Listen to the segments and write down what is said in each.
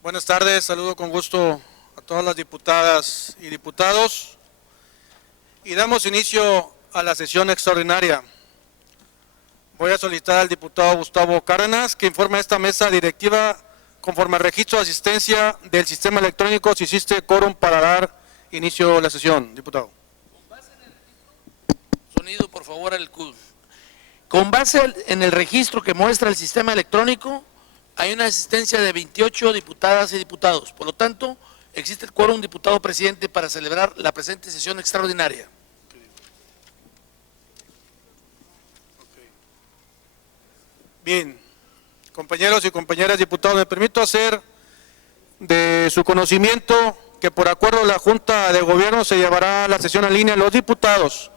Buenas tardes, saludo con gusto a todas las diputadas y diputados y damos inicio a la sesión extraordinaria. Voy a solicitar al diputado Gustavo Cárdenas que informe a esta mesa directiva conforme al registro de asistencia del sistema electrónico si existe quórum para dar inicio a la sesión. Diputado. Sonido, por favor, al CUD. Con base en el registro que muestra el sistema electrónico, hay una asistencia de 28 diputadas y diputados. Por lo tanto, existe el quórum diputado presidente para celebrar la presente sesión extraordinaria. Bien, compañeros y compañeras diputados, me permito hacer de su conocimiento que por acuerdo de la Junta de Gobierno se llevará la sesión en línea los diputados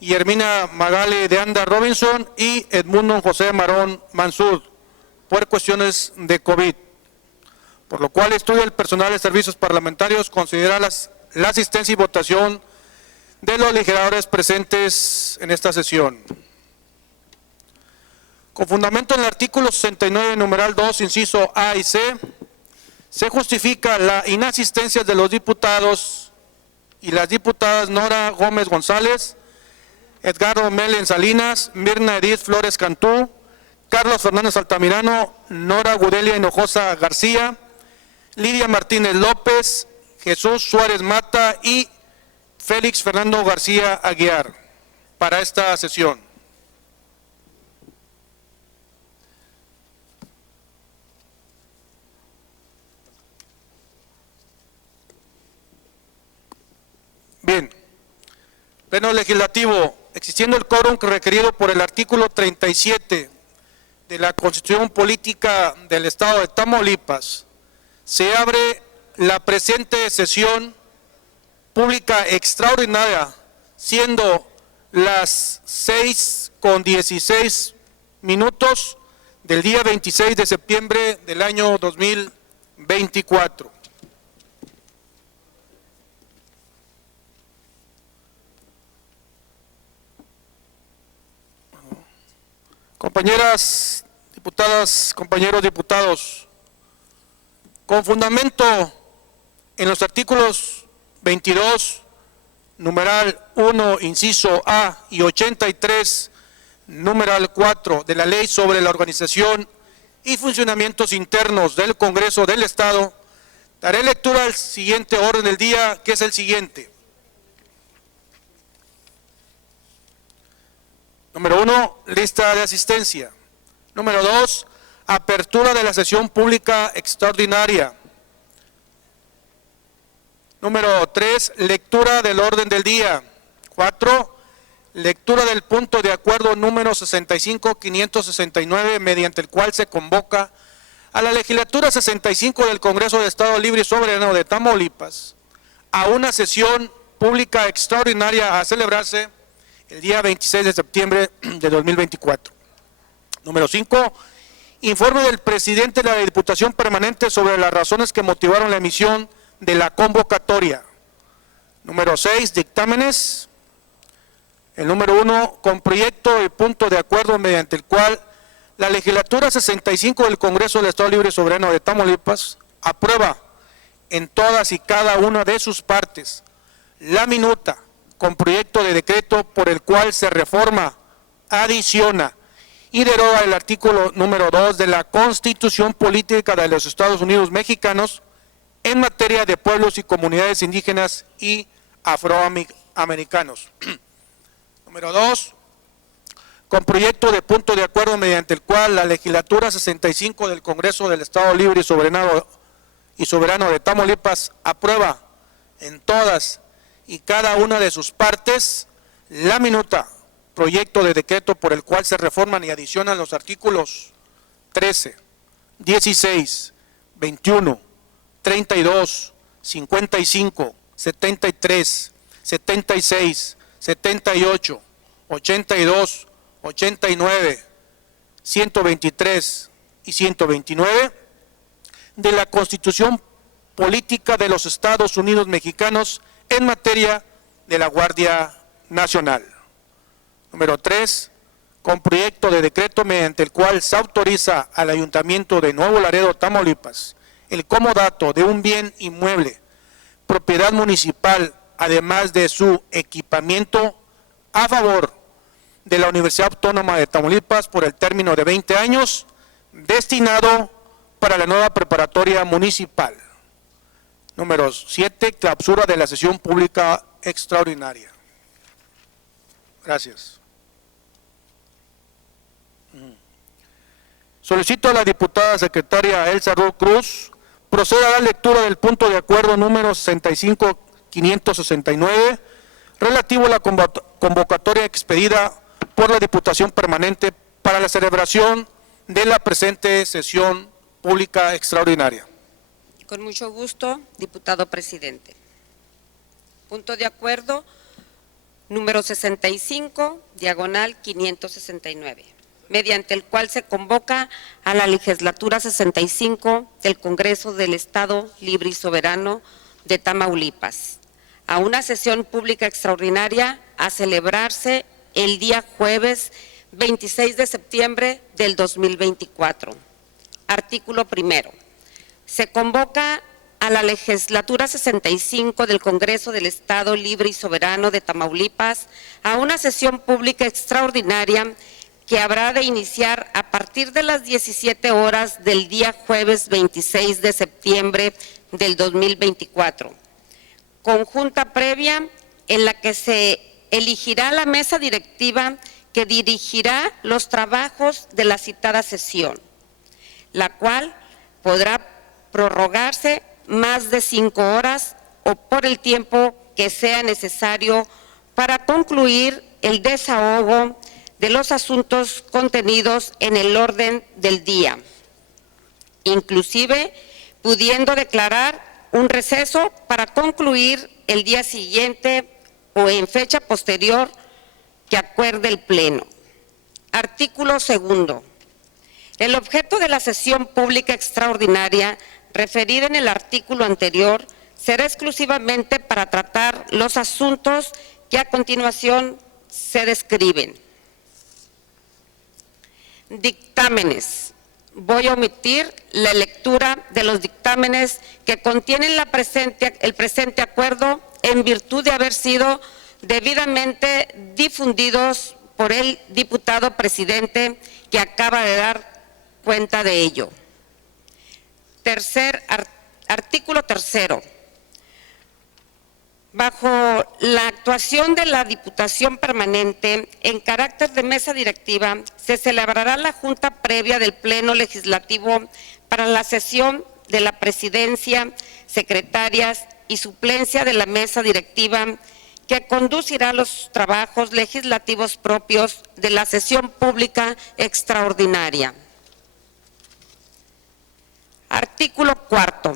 Hermina Magali de Anda Robinson y Edmundo José Marón Mansur por cuestiones de COVID, por lo cual estudia el personal de servicios parlamentarios considera la asistencia y votación de los legisladores presentes en esta sesión. Con fundamento en el artículo 69, numeral 2, inciso A y C, se justifica la inasistencia de los diputados y las diputadas Nora Gómez González, Edgardo Melen Salinas, Mirna Edith Flores Cantú, Carlos Fernández Altamirano, Nora Gudelia Hinojosa García, Lidia Martínez López, Jesús Suárez Mata y Félix Fernando García Aguiar para esta sesión. Bien, Pleno Legislativo, existiendo el quórum requerido por el artículo 37 de la Constitución Política del Estado de Tamaulipas, se abre la presente sesión pública extraordinaria, siendo las 6:16 del día 26 de septiembre del año 2024. Compañeras diputadas, compañeros diputados, con fundamento en los artículos 22, numeral 1, inciso A y 83, numeral 4 de la Ley sobre la Organización y Funcionamientos Internos del Congreso del Estado, daré lectura al siguiente orden del día, que es el siguiente. Número 1, lista de asistencia. Número 2, apertura de la sesión pública extraordinaria. Número 3, lectura del orden del día. 4, lectura del punto de acuerdo número 65.569, mediante el cual se convoca a la legislatura 65 del Congreso del Estado Libre y Soberano de Tamaulipas a una sesión pública extraordinaria a celebrarse el día 26 de septiembre de 2024. Número 5, informe del presidente de la Diputación Permanente sobre las razones que motivaron la emisión de la convocatoria. Número 6, dictámenes. El número 1, con proyecto y punto de acuerdo mediante el cual la legislatura 65 del Congreso del Estado Libre y Soberano de Tamaulipas aprueba en todas y cada una de sus partes la minuta con proyecto de decreto por el cual se reforma, adiciona y deroga el artículo número 2 de la Constitución Política de los Estados Unidos Mexicanos en materia de pueblos y comunidades indígenas y afroamericanos. Número 2, con proyecto de punto de acuerdo mediante el cual la legislatura 65 del Congreso del Estado Libre y Soberano de Tamaulipas aprueba en todas y cada una de sus partes la minuta, proyecto de decreto por el cual se reforman y adicionan los artículos 13, 16, 21, 32, 55, 73, 76, 78, 82, 89, 123 y 129 de la Constitución Política de los Estados Unidos Mexicanos en materia de la Guardia Nacional. Número 3, con proyecto de decreto mediante el cual se autoriza al Ayuntamiento de Nuevo Laredo, Tamaulipas, el comodato de un bien inmueble, propiedad municipal, además de su equipamiento, a favor de la Universidad Autónoma de Tamaulipas por el término de 20 años, destinado para la nueva preparatoria municipal. Número 7, clausura de la sesión pública extraordinaria. Gracias. Solicito a la diputada secretaria Elsa Ruth Cruz proceda a la lectura del punto de acuerdo número 65569 relativo a la convocatoria expedida por la Diputación Permanente para la celebración de la presente sesión pública extraordinaria. Con mucho gusto, diputado presidente. Punto de acuerdo número 65, diagonal 569, mediante el cual se convoca a la legislatura 65 del Congreso del Estado Libre y Soberano de Tamaulipas a una sesión pública extraordinaria a celebrarse el día jueves 26 de septiembre del 2024. Artículo primero. Se convoca a la legislatura 65 del Congreso del Estado Libre y Soberano de Tamaulipas a una sesión pública extraordinaria que habrá de iniciar a partir de las 17 horas del día jueves 26 de septiembre del 2024. Conjunta previa en la que se elegirá la mesa directiva que dirigirá los trabajos de la citada sesión, la cual podrá prorrogarse más de 5 horas o por el tiempo que sea necesario para concluir el desahogo de los asuntos contenidos en el orden del día, inclusive pudiendo declarar un receso para concluir el día siguiente o en fecha posterior que acuerde el Pleno. Artículo segundo. El objeto de la sesión pública extraordinaria referida en el artículo anterior será exclusivamente para tratar los asuntos que a continuación se describen. Dictámenes. Voy a omitir la lectura de los dictámenes que contienen el presente acuerdo en virtud de haber sido debidamente difundidos por el diputado presidente que acaba de dar cuenta de ello. Artículo tercero. Bajo la actuación de la Diputación Permanente, en carácter de mesa directiva, se celebrará la junta previa del Pleno Legislativo para la sesión de la Presidencia, secretarias y suplencia de la mesa directiva que conducirá los trabajos legislativos propios de la sesión pública extraordinaria. Artículo cuarto.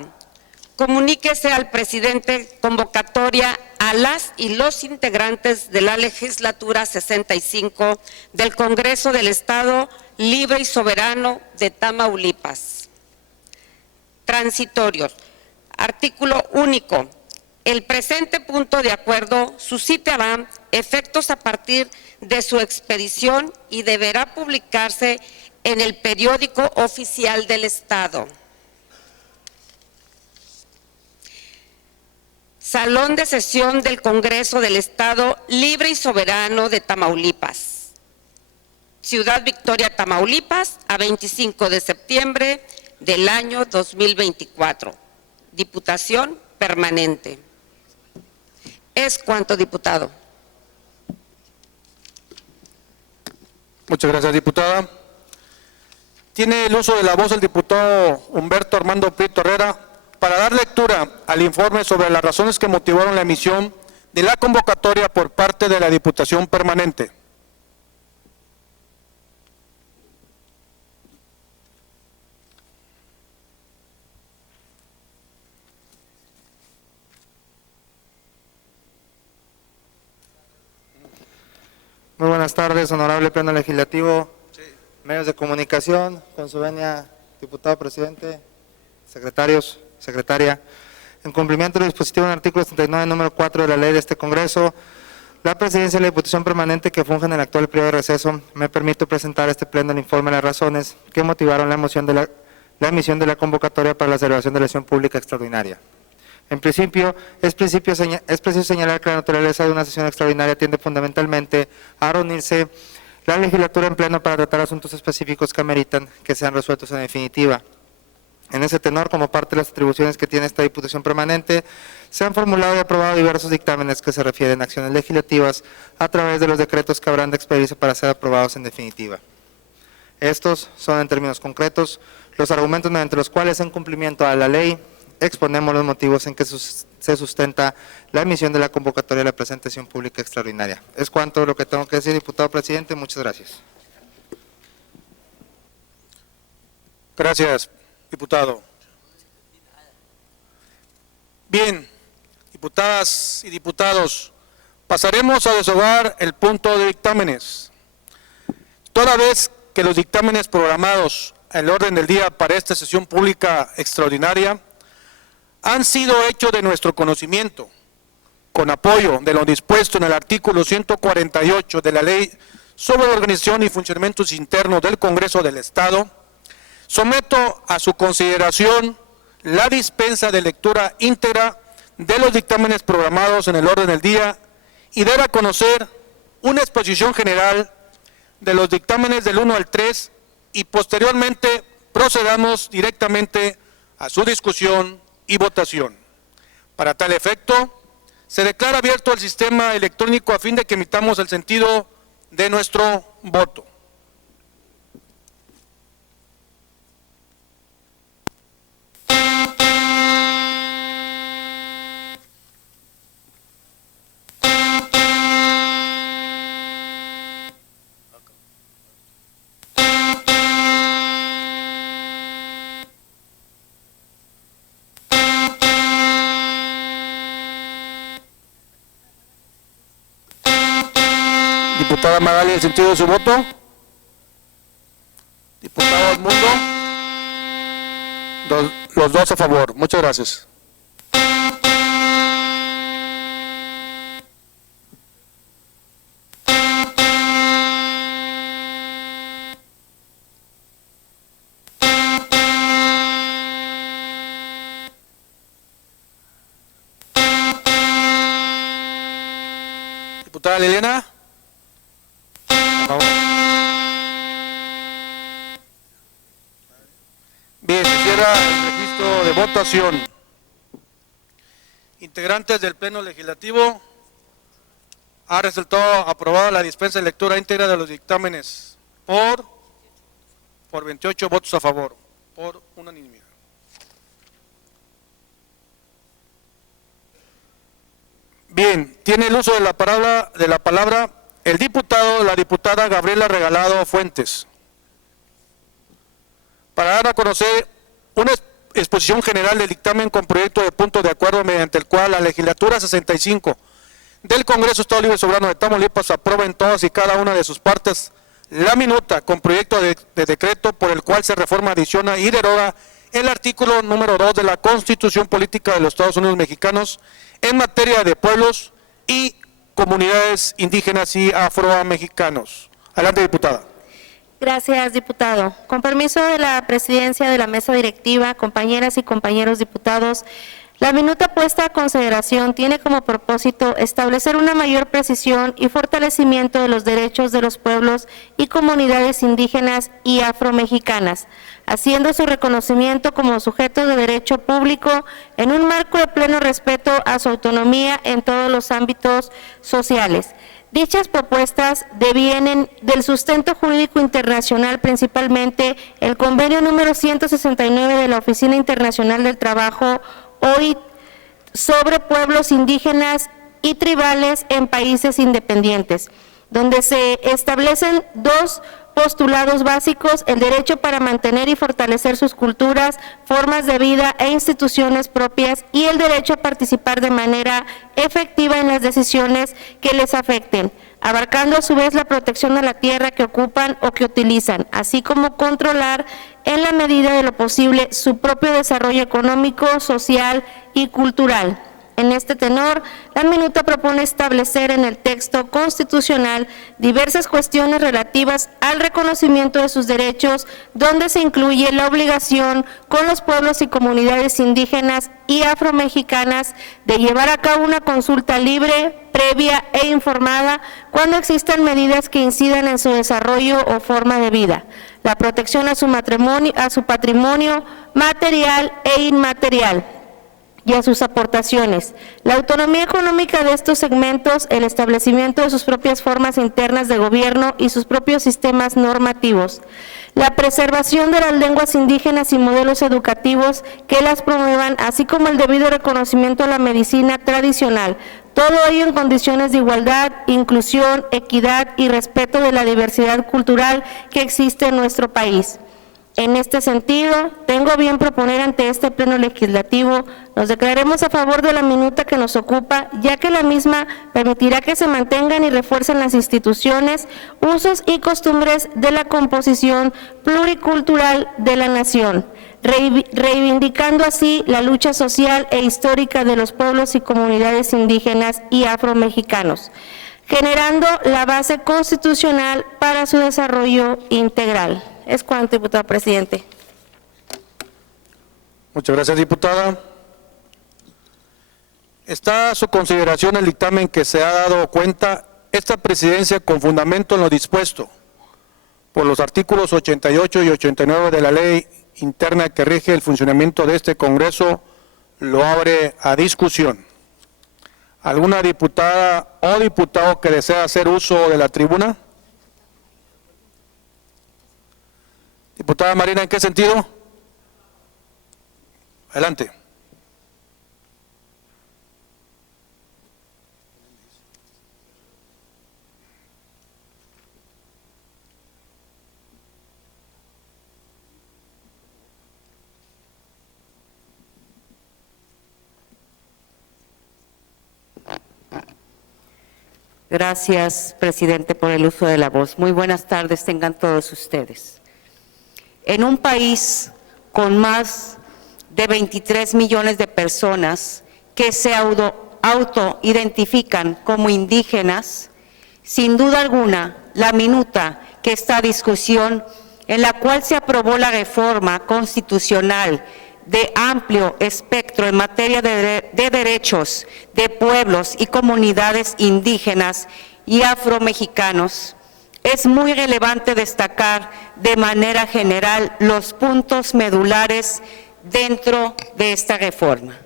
Comuníquese al presidente convocatoria a las y los integrantes de la legislatura 65 del Congreso del Estado Libre y Soberano de Tamaulipas. Transitorios. Artículo único. El presente punto de acuerdo suscitará efectos a partir de su expedición y deberá publicarse en el periódico oficial del Estado. Salón de sesión del Congreso del Estado Libre y Soberano de Tamaulipas. Ciudad Victoria, Tamaulipas, a 25 de septiembre del año 2024. Diputación Permanente. Es cuanto, diputado. Muchas gracias, diputada. Tiene el uso de la voz el diputado Humberto Armando Prieto Herrera para dar lectura al informe sobre las razones que motivaron la emisión de la convocatoria por parte de la Diputación Permanente. Muy buenas tardes, honorable Pleno Legislativo, medios de comunicación, con su venia, diputado presidente, secretarios, secretaria. En cumplimiento del dispositivo del artículo 79, número 4 de la ley de este Congreso, la Presidencia de la Diputación Permanente que funge en el actual periodo de receso, me permito presentar a este Pleno el informe de las razones que motivaron la emoción de la la emisión de la convocatoria para la celebración de la sesión pública extraordinaria. En principio, es preciso señalar que la naturaleza de una sesión extraordinaria tiende fundamentalmente a reunirse la legislatura en pleno para tratar asuntos específicos que ameritan que sean resueltos en definitiva. En ese tenor, como parte de las atribuciones que tiene esta Diputación Permanente, se han formulado y aprobado diversos dictámenes que se refieren a acciones legislativas a través de los decretos que habrán de expedirse para ser aprobados en definitiva. Estos son, en términos concretos, los argumentos mediante los cuales, en cumplimiento a la ley, exponemos los motivos en que se sustenta la emisión de la convocatoria de la presente sesión pública extraordinaria. Es cuanto lo que tengo que decir, diputado presidente. Muchas gracias. Gracias, diputado. Bien, diputadas y diputados, pasaremos a desahogar el punto de dictámenes. Toda vez que los dictámenes programados al orden del día para esta sesión pública extraordinaria han sido hechos de nuestro conocimiento, con apoyo de lo dispuesto en el artículo 148 de la Ley sobre la Organización y Funcionamientos Internos del Congreso del Estado, someto a su consideración la dispensa de lectura íntegra de los dictámenes programados en el orden del día y dar a conocer una exposición general de los dictámenes del 1 al 3 y posteriormente procedamos directamente a su discusión y votación. Para tal efecto, se declara abierto el sistema electrónico a fin de que emitamos el sentido de nuestro voto. Diputada Magali, ¿el sentido de su voto? Diputado Edmundo. Los dos a favor. Muchas gracias. Diputada Liliana. Bien, se cierra el registro de votación. Integrantes del Pleno Legislativo, ha resultado aprobada la dispensa de lectura íntegra de los dictámenes por 28 votos a favor, por unanimidad. Bien, tiene el uso de la palabra el diputado, la diputada Gabriela Regalado Fuentes, para dar a conocer una exposición general del dictamen con proyecto de punto de acuerdo mediante el cual la legislatura 65 del Congreso del Estado Libre y Soberano de Tamaulipas aprueba en todas y cada una de sus partes la minuta con proyecto de decreto por el cual se reforma, adiciona y deroga el artículo número 2 de la Constitución Política de los Estados Unidos Mexicanos en materia de pueblos y comunidades indígenas y afromexicanos. Adelante, diputada. Gracias, diputado. Con permiso de la presidencia de la mesa directiva, compañeras y compañeros diputados, la minuta puesta a consideración tiene como propósito establecer una mayor precisión y fortalecimiento de los derechos de los pueblos y comunidades indígenas y afromexicanas, haciendo su reconocimiento como sujetos de derecho público en un marco de pleno respeto a su autonomía en todos los ámbitos sociales. Dichas propuestas devienen del sustento jurídico internacional, principalmente el convenio número 169 de la Oficina Internacional del Trabajo, OIT, sobre pueblos indígenas y tribales en países independientes, donde se establecen dos postulados básicos: el derecho para mantener y fortalecer sus culturas, formas de vida e instituciones propias, y el derecho a participar de manera efectiva en las decisiones que les afecten, abarcando a su vez la protección de la tierra que ocupan o que utilizan, así como controlar en la medida de lo posible su propio desarrollo económico, social y cultural. En este tenor, la minuta propone establecer en el texto constitucional diversas cuestiones relativas al reconocimiento de sus derechos, donde se incluye la obligación con los pueblos y comunidades indígenas y afromexicanas de llevar a cabo una consulta libre, previa e informada cuando existan medidas que incidan en su desarrollo o forma de vida, la protección a su patrimonio material e inmaterial y a sus aportaciones, la autonomía económica de estos segmentos, el establecimiento de sus propias formas internas de gobierno y sus propios sistemas normativos, la preservación de las lenguas indígenas y modelos educativos que las promuevan, así como el debido reconocimiento a la medicina tradicional, todo ello en condiciones de igualdad, inclusión, equidad y respeto de la diversidad cultural que existe en nuestro país. En este sentido, tengo bien proponer ante este Pleno Legislativo, nos declaremos a favor de la minuta que nos ocupa, ya que la misma permitirá que se mantengan y refuercen las instituciones, usos y costumbres de la composición pluricultural de la nación, reivindicando así la lucha social e histórica de los pueblos y comunidades indígenas y afromexicanos, generando la base constitucional para su desarrollo integral. Es cuanto, diputado presidente. Muchas gracias, diputada. Está a su consideración el dictamen que se ha dado cuenta esta presidencia con fundamento en lo dispuesto por los artículos 88 y 89 de la ley interna que rige el funcionamiento de este Congreso, lo abre a discusión. ¿Alguna diputada o diputado que desea hacer uso de la tribuna? Diputada Marina, ¿en qué sentido? Adelante. Gracias, presidente, por el uso de la voz. Muy buenas tardes tengan todos ustedes. En un país con más de 23 millones de personas que se autoidentifican como indígenas, sin duda alguna, la minuta que está a discusión, en la cual se aprobó la reforma constitucional de amplio espectro en materia de derechos de pueblos y comunidades indígenas y afromexicanos, es muy relevante destacar de manera general los puntos medulares dentro de esta reforma.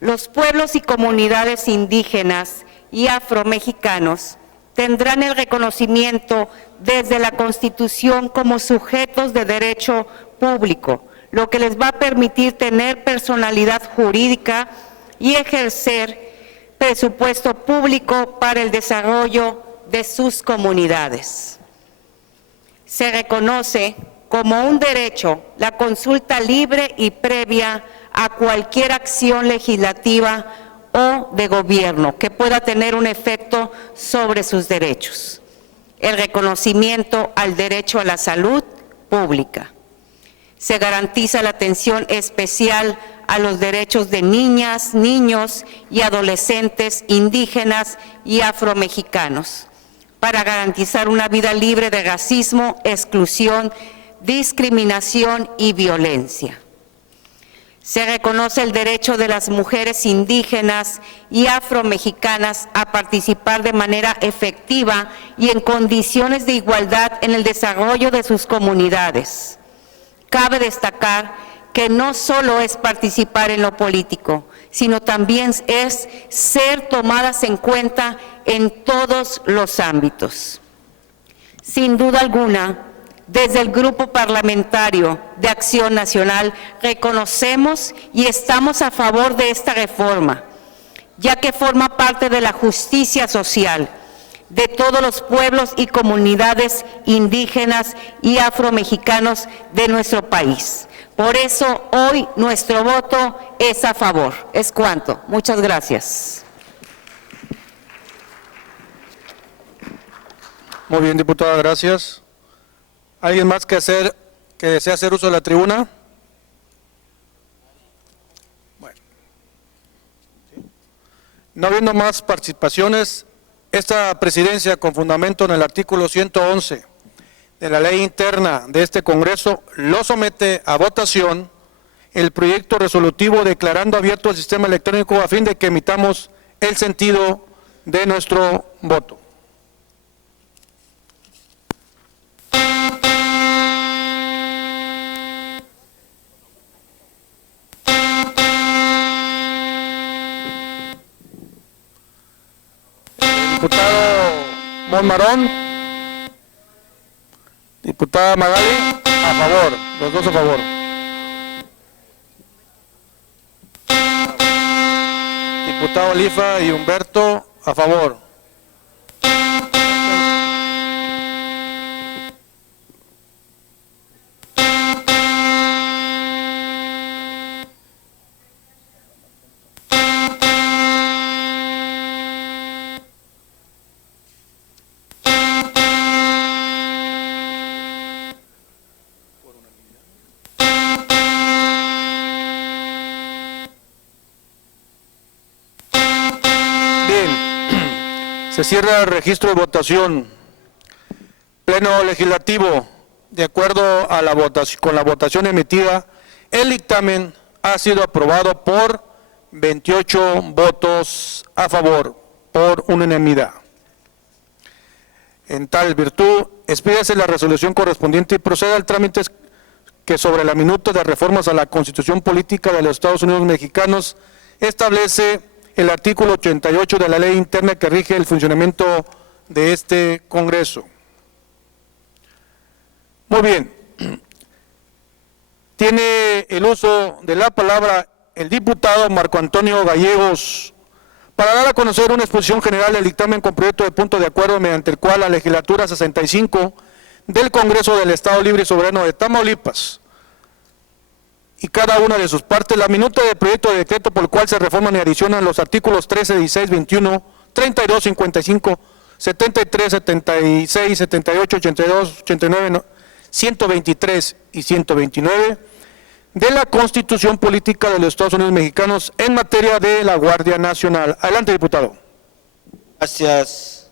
Los pueblos y comunidades indígenas y afromexicanos tendrán el reconocimiento desde la Constitución como sujetos de derecho público, lo que les va a permitir tener personalidad jurídica y ejercer presupuesto público para el desarrollo de sus comunidades. Se reconoce como un derecho la consulta libre y previa a cualquier acción legislativa o de gobierno que pueda tener un efecto sobre sus derechos. El reconocimiento al derecho a la salud pública. Se garantiza la atención especial a los derechos de niñas, niños y adolescentes indígenas y afromexicanos, para garantizar una vida libre de racismo, exclusión, discriminación y violencia. Se reconoce el derecho de las mujeres indígenas y afromexicanas a participar de manera efectiva y en condiciones de igualdad en el desarrollo de sus comunidades. Cabe destacar que no solo es participar en lo político, sino también es ser tomadas en cuenta en todos los ámbitos. Sin duda alguna, desde el Grupo Parlamentario de Acción Nacional reconocemos y estamos a favor de esta reforma, ya que forma parte de la justicia social de todos los pueblos y comunidades indígenas y afromexicanos de nuestro país. Por eso hoy nuestro voto es a favor. Es cuanto. Muchas gracias. Muy bien, diputada, gracias. ¿Alguien más que desea hacer uso de la tribuna? Bueno. No habiendo más participaciones, esta presidencia, con fundamento en el artículo 111 de la ley interna de este Congreso, lo somete a votación el proyecto resolutivo declarando abierto el sistema electrónico a fin de que emitamos el sentido de nuestro voto. Diputado Monmarón, diputada Magali, a favor, los dos a favor. Diputado Oliva y Humberto, a favor. Se cierra el registro de votación. Pleno Legislativo, de acuerdo a la votación, con la votación emitida, el dictamen ha sido aprobado por 28 votos a favor, por unanimidad. En tal virtud, expídase la resolución correspondiente y proceda al trámite que sobre la minuta de reformas a la Constitución Política de los Estados Unidos Mexicanos establece el artículo 88 de la ley interna que rige el funcionamiento de este Congreso. Muy bien. Tiene el uso de la palabra el diputado Marco Antonio Gallegos para dar a conocer una exposición general del dictamen con proyecto de punto de acuerdo mediante el cual la legislatura 65 del Congreso del Estado Libre y Soberano de Tamaulipas y cada una de sus partes, la minuta del proyecto de decreto por el cual se reforman y adicionan los artículos 13, 16, 21, 32, 55, 73, 76, 78, 82, 89, 123 y 129 de la Constitución Política de los Estados Unidos Mexicanos en materia de la Guardia Nacional. Adelante, diputado. Gracias.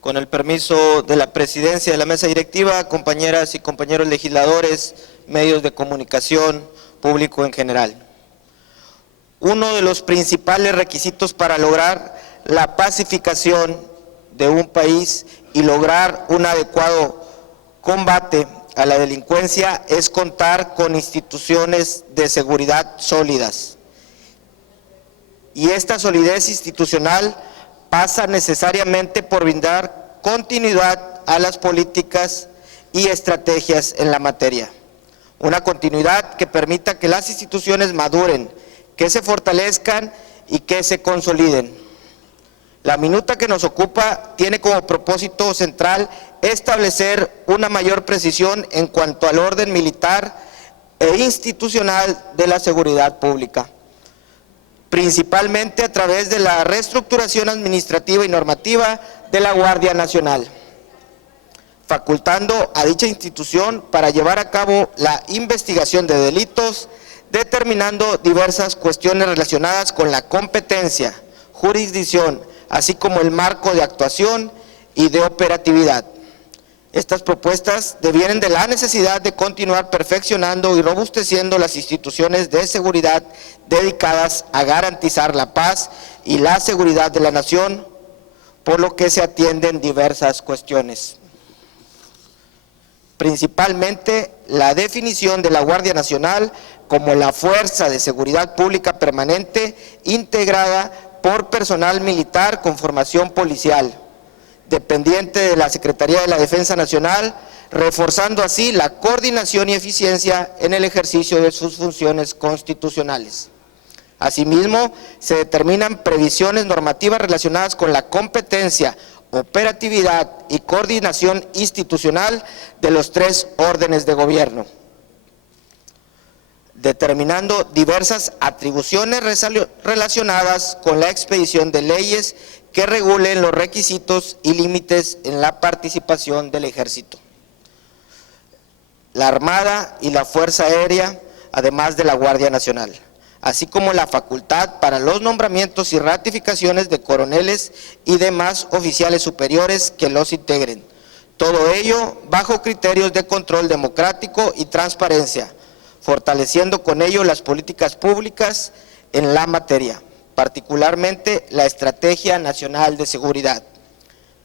Con el permiso de la presidencia de la mesa directiva, compañeras y compañeros legisladores, medios de comunicación, público en general. Uno de los principales requisitos para lograr la pacificación de un país y lograr un adecuado combate a la delincuencia es contar con instituciones de seguridad sólidas. Y esta solidez institucional pasa necesariamente por brindar continuidad a las políticas y estrategias en la materia. Una continuidad que permita que las instituciones maduren, que se fortalezcan y que se consoliden. La minuta que nos ocupa tiene como propósito central establecer una mayor precisión en cuanto al orden militar e institucional de la seguridad pública, principalmente a través de la reestructuración administrativa y normativa de la Guardia Nacional, facultando a dicha institución para llevar a cabo la investigación de delitos, determinando diversas cuestiones relacionadas con la competencia, jurisdicción, así como el marco de actuación y de operatividad. Estas propuestas devienen de la necesidad de continuar perfeccionando y robusteciendo las instituciones de seguridad dedicadas a garantizar la paz y la seguridad de la nación, por lo que se atienden diversas cuestiones. Principalmente la definición de la Guardia Nacional como la fuerza de seguridad pública permanente integrada por personal militar con formación policial, dependiente de la Secretaría de la Defensa Nacional, reforzando así la coordinación y eficiencia en el ejercicio de sus funciones constitucionales. Asimismo, se determinan previsiones normativas relacionadas con la competencia, operatividad y coordinación institucional de los tres órdenes de gobierno, determinando diversas atribuciones relacionadas con la expedición de leyes que regulen los requisitos y límites en la participación del Ejército, la Armada y la Fuerza Aérea, además de la Guardia Nacional, así como la facultad para los nombramientos y ratificaciones de coroneles y demás oficiales superiores que los integren. Todo ello bajo criterios de control democrático y transparencia, fortaleciendo con ello las políticas públicas en la materia, particularmente la Estrategia Nacional de Seguridad.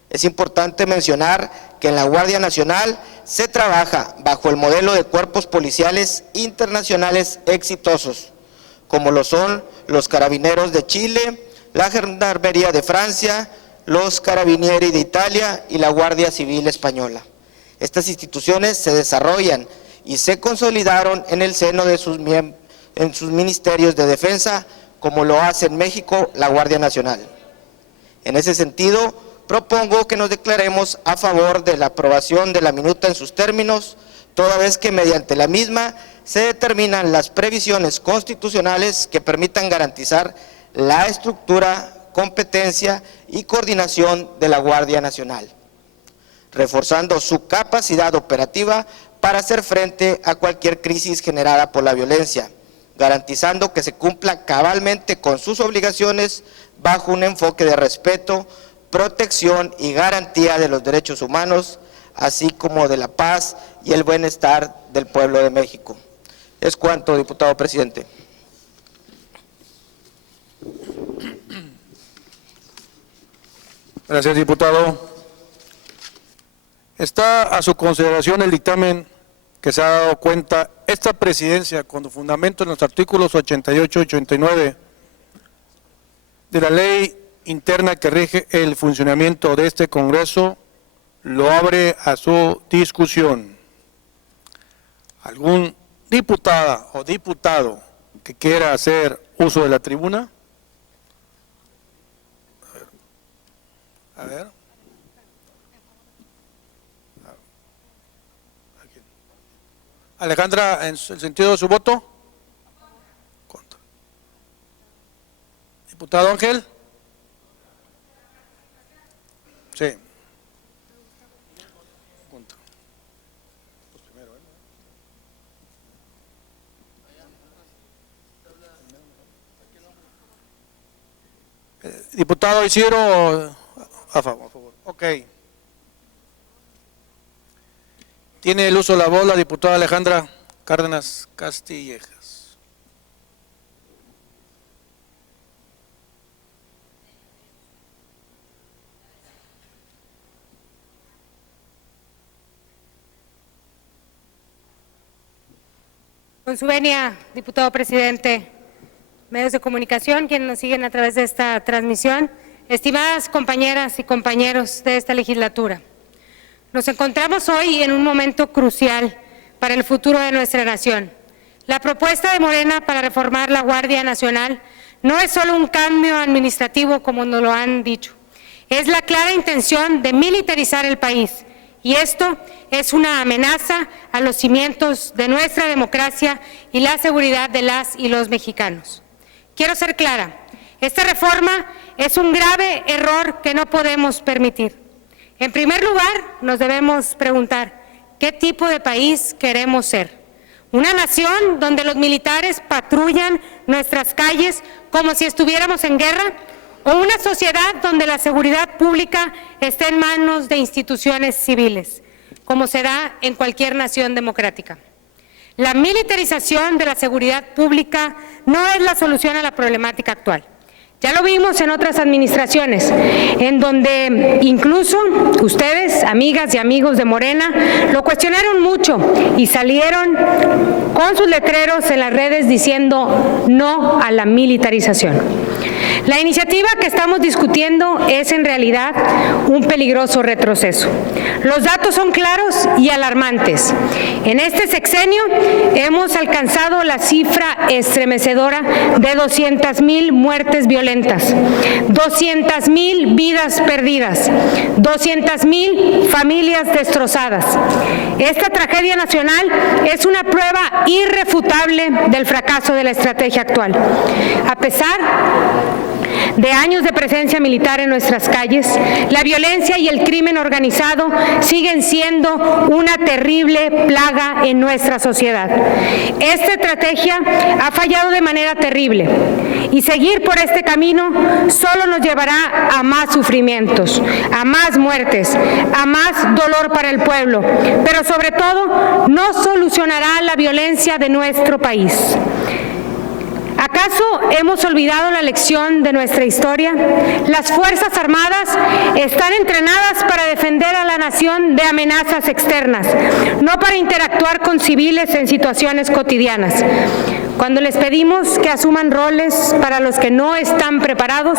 Es importante mencionar que en la Guardia Nacional se trabaja bajo el modelo de cuerpos policiales internacionales exitosos, como lo son los Carabineros de Chile, la Gendarmería de Francia, los Carabinieri de Italia y la Guardia Civil Española. Estas instituciones se desarrollan y se consolidaron en el seno de sus ministerios de defensa, como lo hace en México la Guardia Nacional. En ese sentido, propongo que nos declaremos a favor de la aprobación de la minuta en sus términos, toda vez que mediante la misma se determinan las previsiones constitucionales que permitan garantizar la estructura, competencia y coordinación de la Guardia Nacional, reforzando su capacidad operativa para hacer frente a cualquier crisis generada por la violencia, garantizando que se cumpla cabalmente con sus obligaciones bajo un enfoque de respeto, protección y garantía de los derechos humanos, así como de la paz y el bienestar del pueblo de México. Es cuanto, diputado presidente. Gracias, diputado. Está a su consideración el dictamen que se ha dado cuenta esta presidencia con fundamento en los artículos 88 y 89 de la ley interna que rige el funcionamiento de este Congreso, lo abre a su discusión. ¿Algún diputada o diputado que quiera hacer uso de la tribuna? A ver. Alejandra, ¿en el sentido de su voto? Contra. Diputado Ángel. Sí. Contra. Pues primero, diputado Isidro, a favor. Ok. Tiene el uso de la voz la diputada Alejandra Cárdenas Castillejas. Con su venia, diputado presidente, medios de comunicación, quienes nos siguen a través de esta transmisión, estimadas compañeras y compañeros de esta legislatura. Nos encontramos hoy en un momento crucial para el futuro de nuestra nación. La propuesta de Morena para reformar la Guardia Nacional no es solo un cambio administrativo como nos lo han dicho, es la clara intención de militarizar el país y esto es una amenaza a los cimientos de nuestra democracia y la seguridad de las y los mexicanos. Quiero ser clara, esta reforma es un grave error que no podemos permitir. En primer lugar, nos debemos preguntar, ¿qué tipo de país queremos ser? ¿Una nación donde los militares patrullan nuestras calles como si estuviéramos en guerra? ¿O una sociedad donde la seguridad pública esté en manos de instituciones civiles, como se da en cualquier nación democrática? La militarización de la seguridad pública no es la solución a la problemática actual. Ya lo vimos en otras administraciones, en donde incluso ustedes, amigas y amigos de Morena, lo cuestionaron mucho y salieron con sus letreros en las redes diciendo no a la militarización. La iniciativa que estamos discutiendo es en realidad un peligroso retroceso. Los datos son claros y alarmantes. En este sexenio hemos alcanzado la cifra estremecedora de 200,000 muertes violentas, 200,000 vidas perdidas, 200,000 familias destrozadas. Esta tragedia nacional es una prueba irrefutable del fracaso de la estrategia actual. A pesar de años de presencia militar en nuestras calles, la violencia y el crimen organizado siguen siendo una terrible plaga en nuestra sociedad. Esta estrategia ha fallado de manera terrible y seguir por este camino solo nos llevará a más sufrimientos, a más muertes, a más dolor para el pueblo, pero sobre todo no solucionará la violencia de nuestro país. ¿Acaso hemos olvidado la lección de nuestra historia? Las Fuerzas Armadas están entrenadas para defender a la nación de amenazas externas, no para interactuar con civiles en situaciones cotidianas. Cuando les pedimos que asuman roles para los que no están preparados,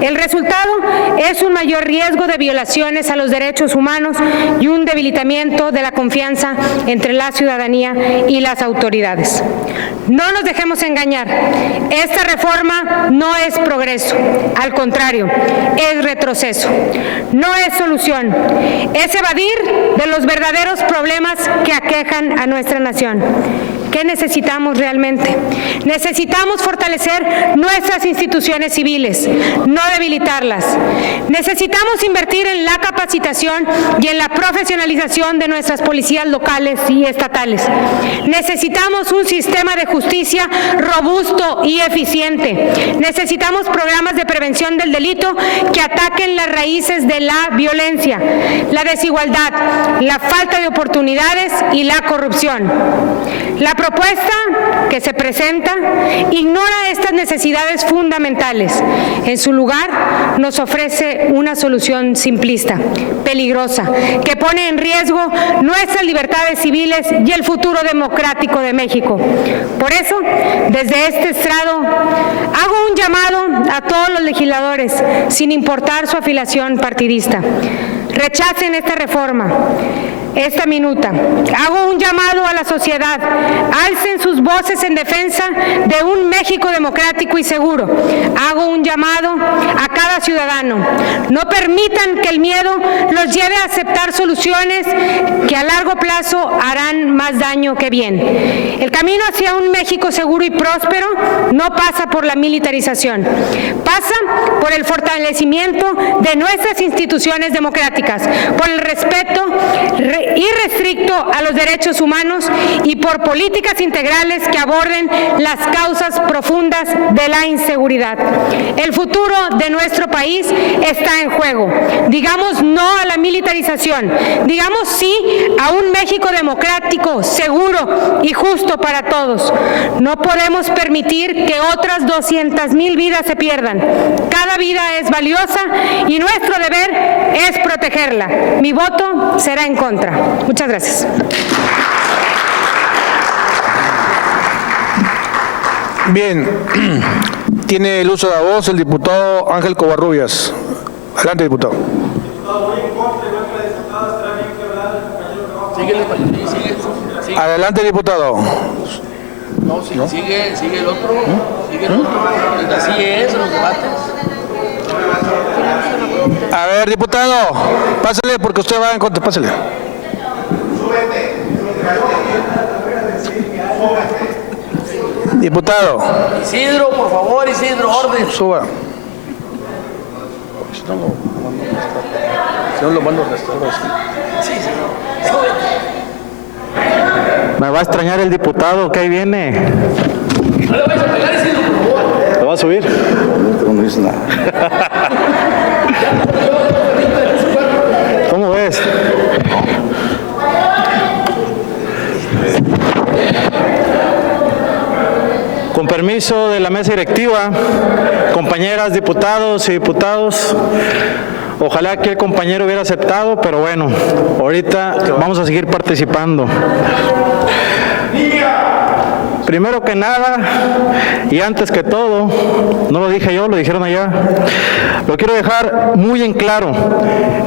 el resultado es un mayor riesgo de violaciones a los derechos humanos y un debilitamiento de la confianza entre la ciudadanía y las autoridades. No nos dejemos engañar. Esta reforma no es progreso, al contrario, es retroceso. No es solución, es evadir de los verdaderos problemas que aquejan a nuestra nación. ¿Qué necesitamos realmente? Necesitamos fortalecer nuestras instituciones civiles, no debilitarlas. Necesitamos invertir en la capacitación y en la profesionalización de nuestras policías locales y estatales. Necesitamos un sistema de justicia robusto y eficiente. Necesitamos programas de prevención del delito que ataquen las raíces de la violencia, la desigualdad, la falta de oportunidades y la corrupción. La propuesta que se presenta ignora estas necesidades fundamentales. En su lugar, nos ofrece una solución simplista, peligrosa, que pone en riesgo nuestras libertades civiles y el futuro democrático de México. Por eso, desde este estrado, hago un llamado a todos los legisladores, sin importar su afiliación partidista. Rechacen esta reforma, esta minuta. Hago un llamado a la sociedad. Alcen sus voces en defensa de un México democrático y seguro. Hago un llamado a cada ciudadano. No permitan que el miedo los lleve a aceptar soluciones que a largo plazo harán más daño que bien. El camino hacia un México seguro y próspero no pasa por la militarización. Pasa por el fortalecimiento de nuestras instituciones democráticas, por el respeto irrestricto a los derechos humanos y por políticas integrales que aborden las causas profundas de la inseguridad. El futuro de nuestro país está en juego. Digamos no a la militarización, digamos sí a un México democrático, seguro y justo para todos. No podemos permitir que otras 200,000 vidas se pierdan. Cada vida es valiosa y nuestro deber es protegerla. Mi voto será en contra. Muchas gracias. Bien, tiene el uso de la voz el diputado Ángel Covarrubias. Adelante, diputado. Adelante, diputado. No, sigue el otro. Sigue el otro. Así es, los debates. A ver, diputado, pásale porque usted va en contra, pásale. Diputado. Isidro, por favor, Isidro, orden. Suba. Si no lo mando a Sí. Me va a extrañar el diputado, que ahí viene. No le vayas a pegar, Isidro, por favor. ¿Lo va a subir? No dice nada. ¿Cómo ves? Con permiso de la mesa directiva, compañeras, diputados y diputados, ojalá que el compañero hubiera aceptado, pero bueno, ahorita vamos a seguir participando. Primero que nada, y antes que todo, no lo dije yo, lo dijeron allá, lo quiero dejar muy en claro.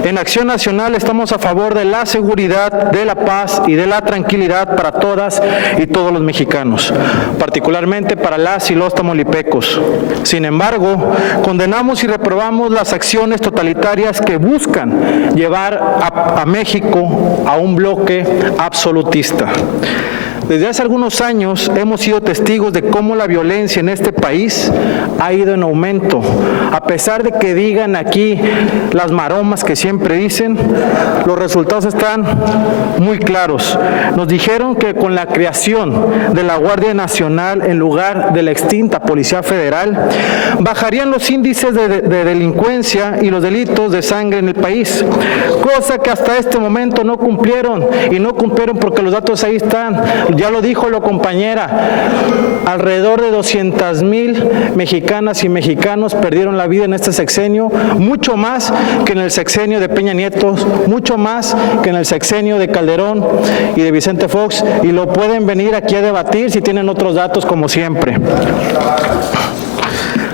En Acción Nacional estamos a favor de la seguridad, de la paz y de la tranquilidad para todas y todos los mexicanos, particularmente para las y los tamaulipecos. Sin embargo, condenamos y reprobamos las acciones totalitarias que buscan llevar a México a un bloque absolutista. Desde hace algunos años hemos sido testigos de cómo la violencia en este país ha ido en aumento. A pesar de que digan aquí las maromas que siempre dicen, los resultados están muy claros. Nos dijeron que con la creación de la Guardia Nacional en lugar de la extinta Policía Federal, bajarían los índices de delincuencia y los delitos de sangre en el país, cosa que hasta este momento no cumplieron, y no cumplieron porque los datos ahí están. Ya lo dijo la compañera, alrededor de 200,000 mexicanas y mexicanos perdieron la vida en este sexenio, mucho más que en el sexenio de Peña Nieto, mucho más que en el sexenio de Calderón y de Vicente Fox, y lo pueden venir aquí a debatir si tienen otros datos como siempre.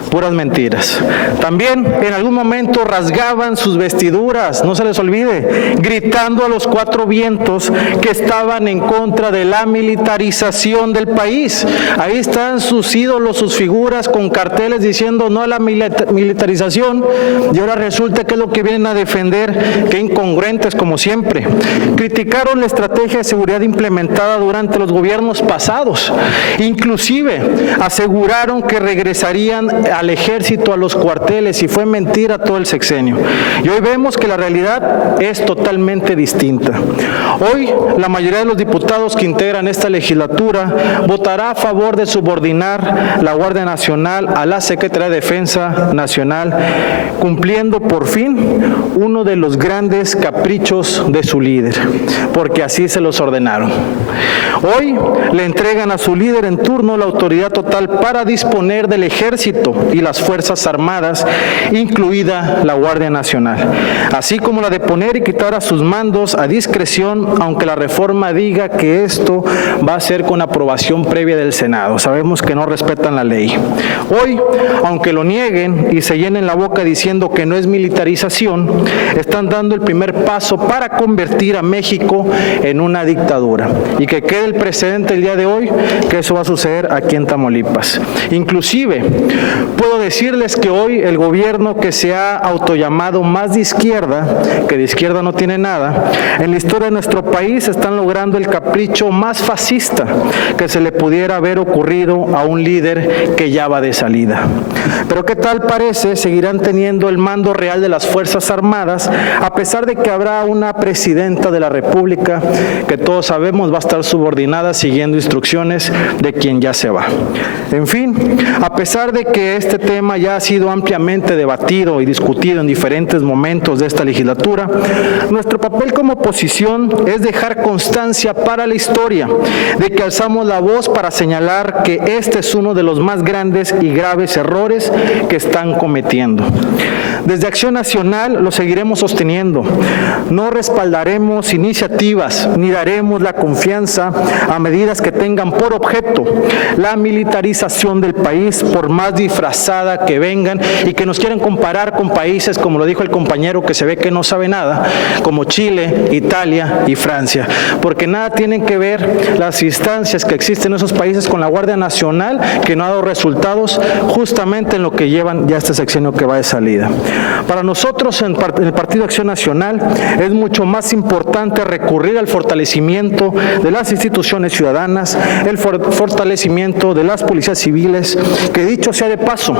Puras mentiras. También en algún momento rasgaban sus vestiduras, no se les olvide, gritando a los cuatro vientos que estaban en contra de la militarización del país. Ahí están sus ídolos, sus figuras con carteles diciendo no a la militarización, y ahora resulta que es lo que vienen a defender, que incongruentes como siempre. Criticaron la estrategia de seguridad implementada durante los gobiernos pasados, inclusive aseguraron que regresarían al ejército, a los cuarteles, y fue mentira todo el sexenio. Y hoy vemos que la realidad es totalmente distinta. Hoy la mayoría de los diputados que integran esta legislatura votará a favor de subordinar la Guardia Nacional a la Secretaría de Defensa Nacional, cumpliendo por fin uno de los grandes caprichos de su líder, porque así se los ordenaron. Hoy le entregan a su líder en turno la autoridad total para disponer del ejército y las Fuerzas Armadas, incluida la Guardia Nacional, así como la de poner y quitar a sus mandos a discreción, aunque la reforma diga que esto va a ser con aprobación previa del Senado. Sabemos que no respetan la ley. Hoy, aunque lo nieguen y se llenen la boca diciendo que no es militarización, están dando el primer paso para convertir a México en una dictadura, y que quede el precedente el día de hoy que eso va a suceder aquí en Tamaulipas. Inclusive, puedo decirles que hoy el gobierno que se ha autollamado más de izquierda, que de izquierda no tiene nada, en la historia de nuestro país están logrando el capricho más fascista que se le pudiera haber ocurrido a un líder que ya va de salida. Pero ¿qué tal parece? Seguirán teniendo el mando real de las Fuerzas Armadas, a pesar de que habrá una presidenta de la República que todos sabemos va a estar subordinada siguiendo instrucciones de quien ya se va. En fin, a pesar de que este tema ya ha sido ampliamente debatido y discutido en diferentes momentos de esta legislatura, nuestro papel como oposición es dejar constancia para la historia de que alzamos la voz para señalar que este es uno de los más grandes y graves errores que están cometiendo. Desde Acción Nacional lo seguiremos sosteniendo. No respaldaremos iniciativas ni daremos la confianza a medidas que tengan por objeto la militarización del país, por más disfrazada que vengan y que nos quieran comparar con países, como lo dijo el compañero que se ve que no sabe nada, como Chile, Italia y Francia, porque nada tienen que ver las instancias que existen en esos países con la Guardia Nacional, que no ha dado resultados justamente en lo que llevan ya este sexenio que va de salida. Para nosotros en el Partido Acción Nacional es mucho más importante recurrir al fortalecimiento de las instituciones ciudadanas, el fortalecimiento de las policías civiles, que dicho sea de paso,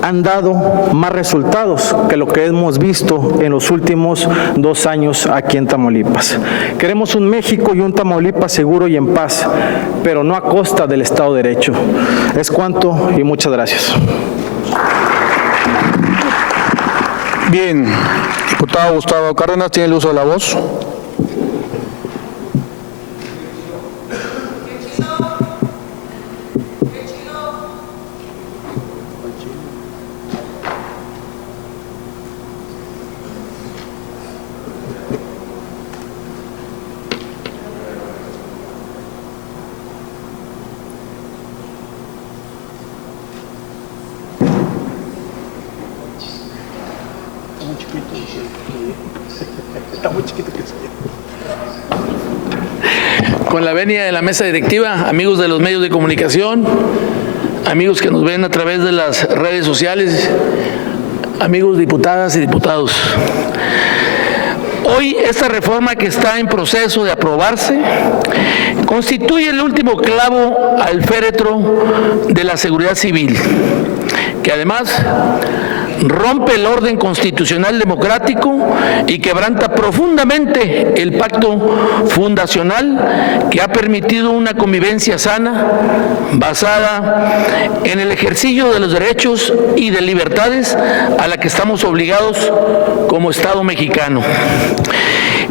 han dado más resultados que lo que hemos visto en los últimos 2 años aquí en Tamaulipas. Queremos un México y un Tamaulipas seguro y en paz, pero no a costa del Estado de Derecho. Es cuanto y muchas gracias. Bien, diputado Gustavo Cárdenas, tiene el uso de la voz. Con la venia de la mesa directiva, amigos de los medios de comunicación, amigos que nos ven a través de las redes sociales, amigos diputadas y diputados. Hoy esta reforma que está en proceso de aprobarse constituye el último clavo al féretro de la seguridad civil, que además rompe el orden constitucional democrático y quebranta profundamente el pacto fundacional que ha permitido una convivencia sana basada en el ejercicio de los derechos y de libertades a la que estamos obligados como Estado mexicano.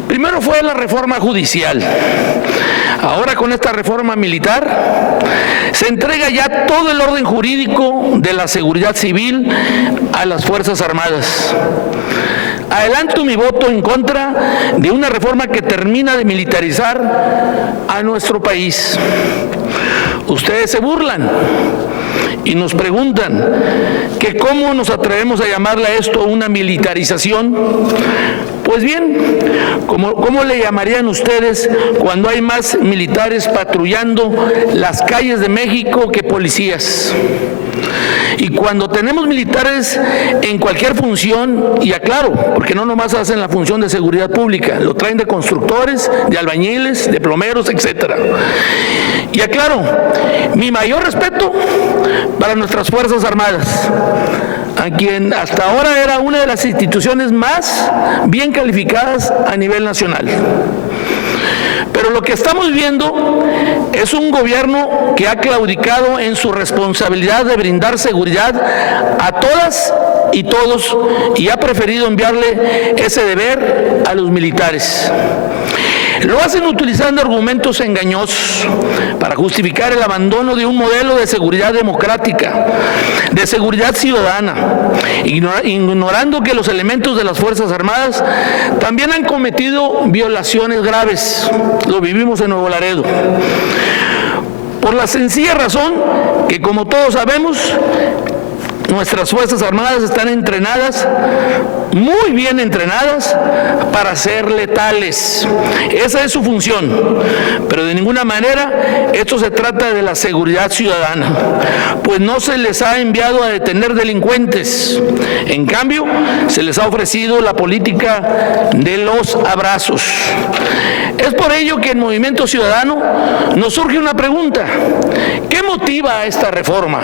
Primero fue la reforma judicial. Ahora con esta reforma militar se entrega ya todo el orden jurídico de la seguridad civil a las Fuerzas Armadas. Adelanto mi voto en contra de una reforma que termina de militarizar a nuestro país. Ustedes se burlan y nos preguntan que cómo nos atrevemos a llamarle a esto una militarización. Pues bien, ¿cómo le llamarían ustedes cuando hay más militares patrullando las calles de México que policías? Y cuando tenemos militares en cualquier función, y aclaro, porque no nomás hacen la función de seguridad pública, lo traen de constructores, de albañiles, de plomeros, etcétera. Y aclaro, mi mayor respeto para nuestras Fuerzas Armadas, a quien hasta ahora era una de las instituciones más bien calificadas a nivel nacional. Pero lo que estamos viendo es un gobierno que ha claudicado en su responsabilidad de brindar seguridad a todas y todos y ha preferido enviarle ese deber a los militares. Lo hacen utilizando argumentos engañosos para justificar el abandono de un modelo de seguridad democrática, de seguridad ciudadana, ignorando que los elementos de las Fuerzas Armadas también han cometido violaciones graves. Lo vivimos en Nuevo Laredo. Por la sencilla razón que, como todos sabemos, nuestras Fuerzas Armadas están entrenadas, muy bien entrenadas, para ser letales. Esa es su función. Pero de ninguna manera esto se trata de la seguridad ciudadana, pues no se les ha enviado a detener delincuentes. En cambio, se les ha ofrecido la política de los abrazos. Es por ello que en Movimiento Ciudadano nos surge una pregunta. ¿Qué motiva a esta reforma?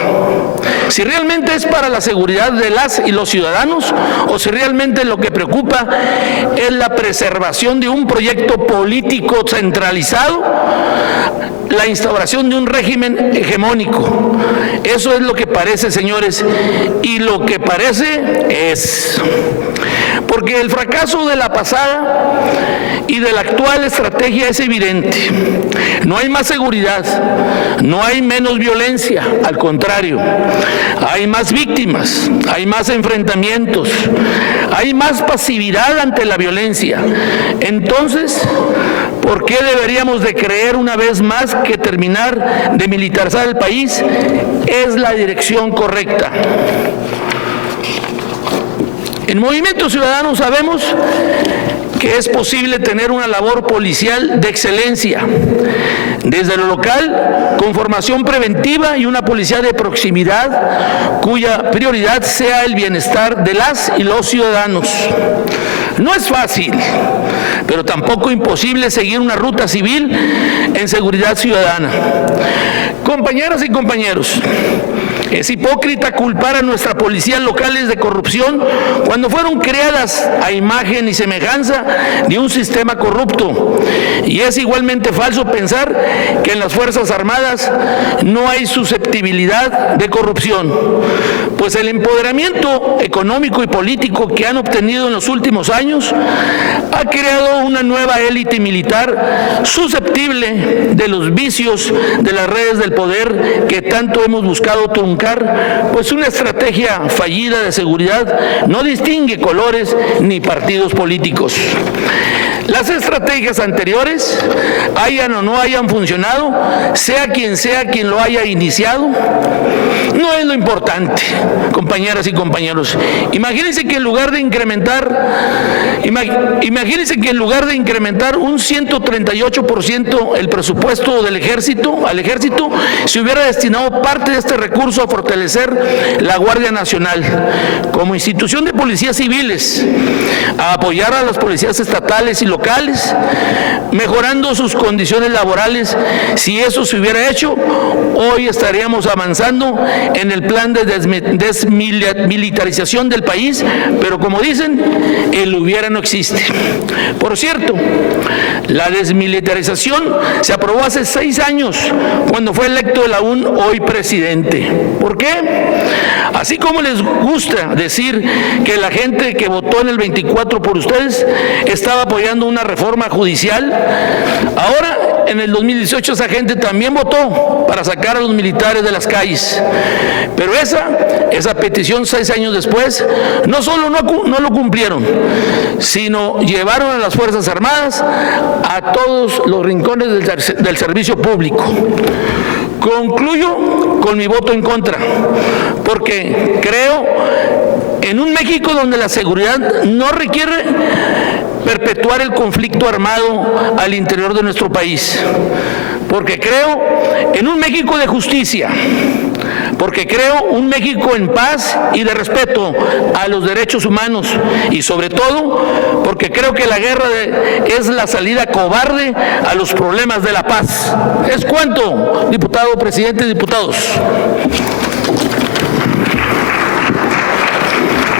Si realmente es para la seguridad de las y los ciudadanos o si realmente lo que preocupa es la preservación de un proyecto político centralizado, la instauración de un régimen hegemónico. Eso es lo que parece, señores, y lo que parece es. Porque el fracaso de la pasada y de la actual estrategia es evidente. No hay más seguridad, no hay menos violencia, al contrario, hay más víctimas, hay más enfrentamientos, hay más pasividad ante la violencia. Entonces, ¿por qué deberíamos de creer una vez más que terminar de militarizar el país es la dirección correcta? En Movimiento Ciudadano sabemos que es posible tener una labor policial de excelencia, desde lo local, con formación preventiva y una policía de proximidad, cuya prioridad sea el bienestar de las y los ciudadanos. No es fácil, pero tampoco imposible seguir una ruta civil en seguridad ciudadana. Compañeras y compañeros, es hipócrita culpar a nuestras policías locales de corrupción cuando fueron creadas a imagen y semejanza de un sistema corrupto. Y es igualmente falso pensar que en las Fuerzas Armadas no hay susceptibilidad de corrupción, pues el empoderamiento económico y político que han obtenido en los últimos años ha creado una nueva élite militar susceptible de los vicios de las redes del poder que tanto hemos buscado truncar, pues una estrategia fallida de seguridad no distingue colores ni partidos políticos. Las estrategias anteriores, hayan o no hayan funcionado, sea quien lo haya iniciado, no es lo importante importante, compañeras y compañeros. Imagínense que en lugar de incrementar un 138% el presupuesto al ejército, se hubiera destinado parte de este recurso a fortalecer la Guardia Nacional como institución de policías civiles, a apoyar a las policías estatales y locales, mejorando sus condiciones laborales. Si eso se hubiera hecho, hoy estaríamos avanzando en el plan de desmilitarización del país, pero como dicen, el hubiera no existe. Por cierto, la desmilitarización se aprobó hace 6 años, cuando fue electo el aún hoy presidente. ¿Por qué? Así como les gusta decir que la gente que votó en el 24 por ustedes estaba apoyando una reforma judicial, ahora en el 2018 esa gente también votó para sacar a los militares de las calles. Pero esa petición 6 años después, no solo no lo cumplieron, sino llevaron a las Fuerzas Armadas a todos los rincones del servicio público. Concluyo con mi voto en contra, porque creo en un México donde la seguridad no requiere perpetuar el conflicto armado al interior de nuestro país, porque creo en un México de justicia, porque creo un México en paz y de respeto a los derechos humanos, y sobre todo porque creo que la guerra es la salida cobarde a los problemas de la paz. Es cuanto, diputado presidente y diputados.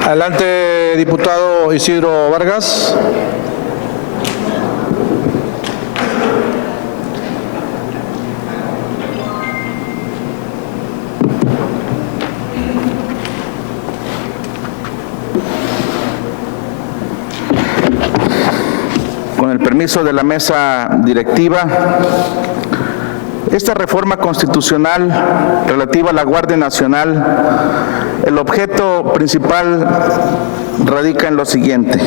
Adelante, diputado Isidro Vargas. Con el permiso de la mesa directiva, esta reforma constitucional relativa a la Guardia Nacional, el objeto principal radica en lo siguiente.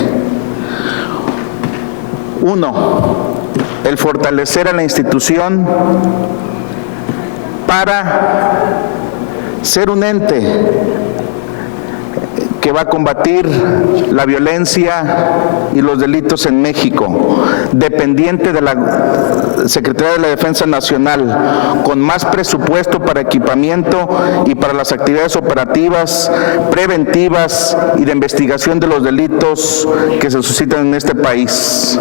1. El fortalecer a la institución para ser un ente que va a combatir la violencia y los delitos en México, dependiente de la Secretaría de la Defensa Nacional, con más presupuesto para equipamiento y para las actividades operativas, preventivas y de investigación de los delitos que se suscitan en este país.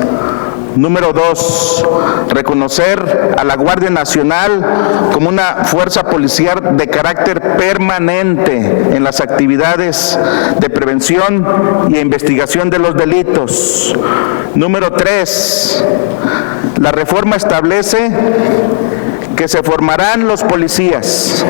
Número 2, reconocer a la Guardia Nacional como una fuerza policial de carácter permanente en las actividades de prevención y investigación de los delitos. Número 3, la reforma establece que se formarán los policías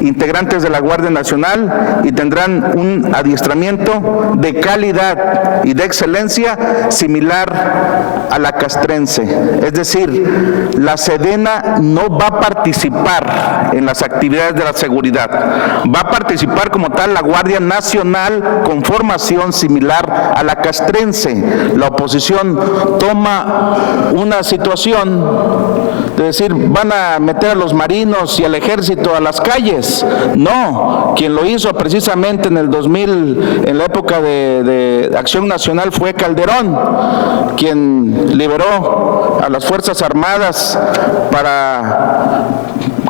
integrantes de la Guardia Nacional y tendrán un adiestramiento de calidad y de excelencia similar a la castrense. Es decir, la Sedena no va a participar en las actividades de la seguridad, va a participar como tal la Guardia Nacional con formación similar a la castrense. La oposición toma una situación de decir, van a meter a los marinos y al ejército a las calles. No, quien lo hizo precisamente en el 2000, en la época de Acción Nacional, fue Calderón, quien liberó a las Fuerzas Armadas para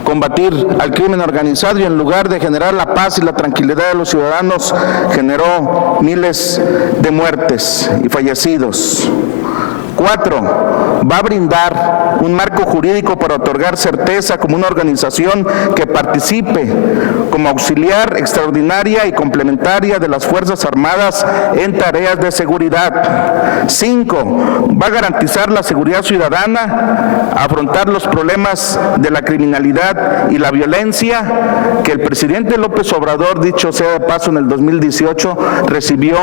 combatir al crimen organizado y en lugar de generar la paz y la tranquilidad de los ciudadanos, generó miles de muertes y fallecidos. 4, va a brindar un marco jurídico para otorgar certeza como una organización que participe como auxiliar extraordinaria y complementaria de las Fuerzas Armadas en tareas de seguridad. 5, va a garantizar la seguridad ciudadana, afrontar los problemas de la criminalidad y la violencia que el presidente López Obrador, dicho sea de paso, en el 2018 recibió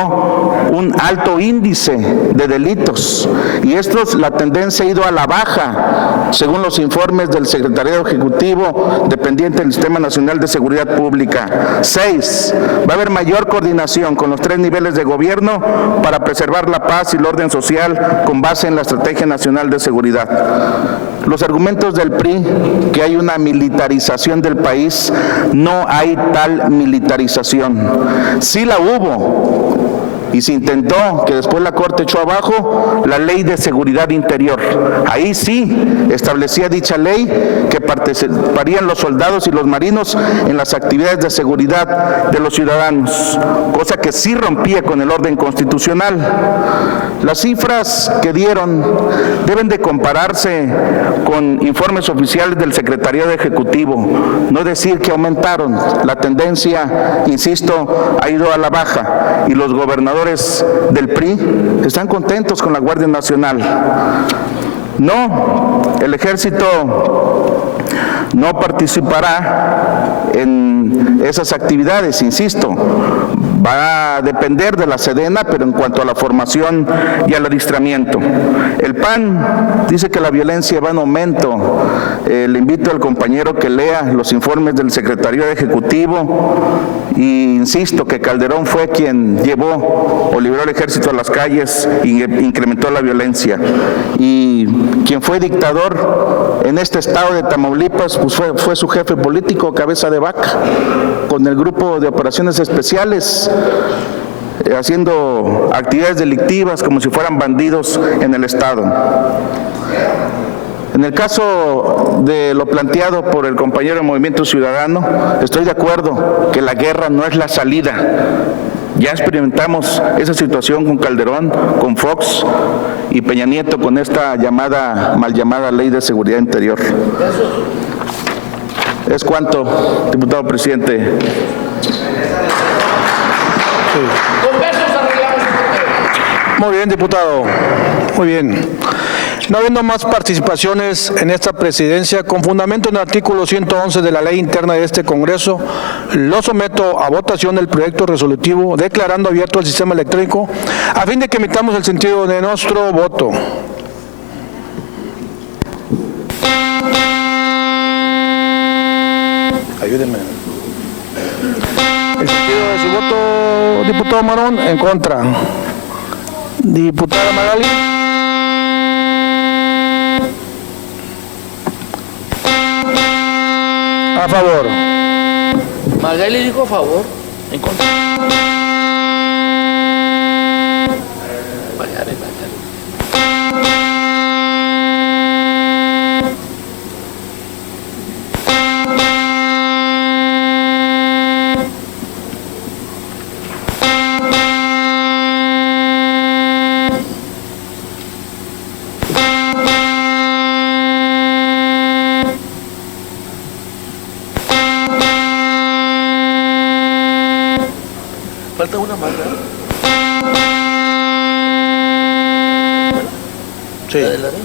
un alto índice de delitos. y la tendencia ha ido a la baja, según los informes del Secretariado Ejecutivo dependiente del Sistema Nacional de Seguridad Pública. 6. Va a haber mayor coordinación con los 3 niveles de gobierno para preservar la paz y el orden social con base en la Estrategia Nacional de Seguridad. Los argumentos del PRI, que hay una militarización del país, no hay tal militarización. Sí la hubo. Y se intentó, que después la Corte echó abajo, la Ley de Seguridad Interior. Ahí sí establecía dicha ley que participarían los soldados y los marinos en las actividades de seguridad de los ciudadanos, cosa que sí rompía con el orden constitucional. Las cifras que dieron deben de compararse con informes oficiales del Secretariado Ejecutivo, no decir que aumentaron. La tendencia, insisto, ha ido a la baja y los gobernadores del PRI están contentos con la Guardia Nacional. No, el Ejército no participará en esas actividades, insisto. Va a depender de la Sedena, pero en cuanto a la formación y al adiestramiento. El PAN dice que la violencia va en aumento. Le invito al compañero que lea los informes del Secretariado Ejecutivo y insisto que Calderón fue quien llevó o libró al ejército a las calles e incrementó la violencia. Y quien fue dictador en este estado de Tamaulipas pues fue su jefe político, Cabeza de Vaca, con el grupo de operaciones especiales, haciendo actividades delictivas como si fueran bandidos en el estado. En el caso de lo planteado por el compañero del Movimiento Ciudadano, estoy de acuerdo que la guerra no es la salida. Ya experimentamos esa situación con Calderón, con Fox y Peña Nieto con esta mal llamada Ley de Seguridad Interior. ¿Es cuánto, diputado presidente? Muy bien, diputado. Muy bien. No habiendo más participaciones en esta presidencia, con fundamento en el artículo 111 de la Ley Interna de este Congreso, lo someto a votación el proyecto resolutivo declarando abierto el sistema electrónico a fin de que emitamos el sentido de nuestro voto. Ayúdenme. El sentido de su voto, diputado Marón, en contra. Diputada Magali. A favor. Magali dijo a favor. En contra. Falta una más, ¿verdad? Sí. ¿La de la ley?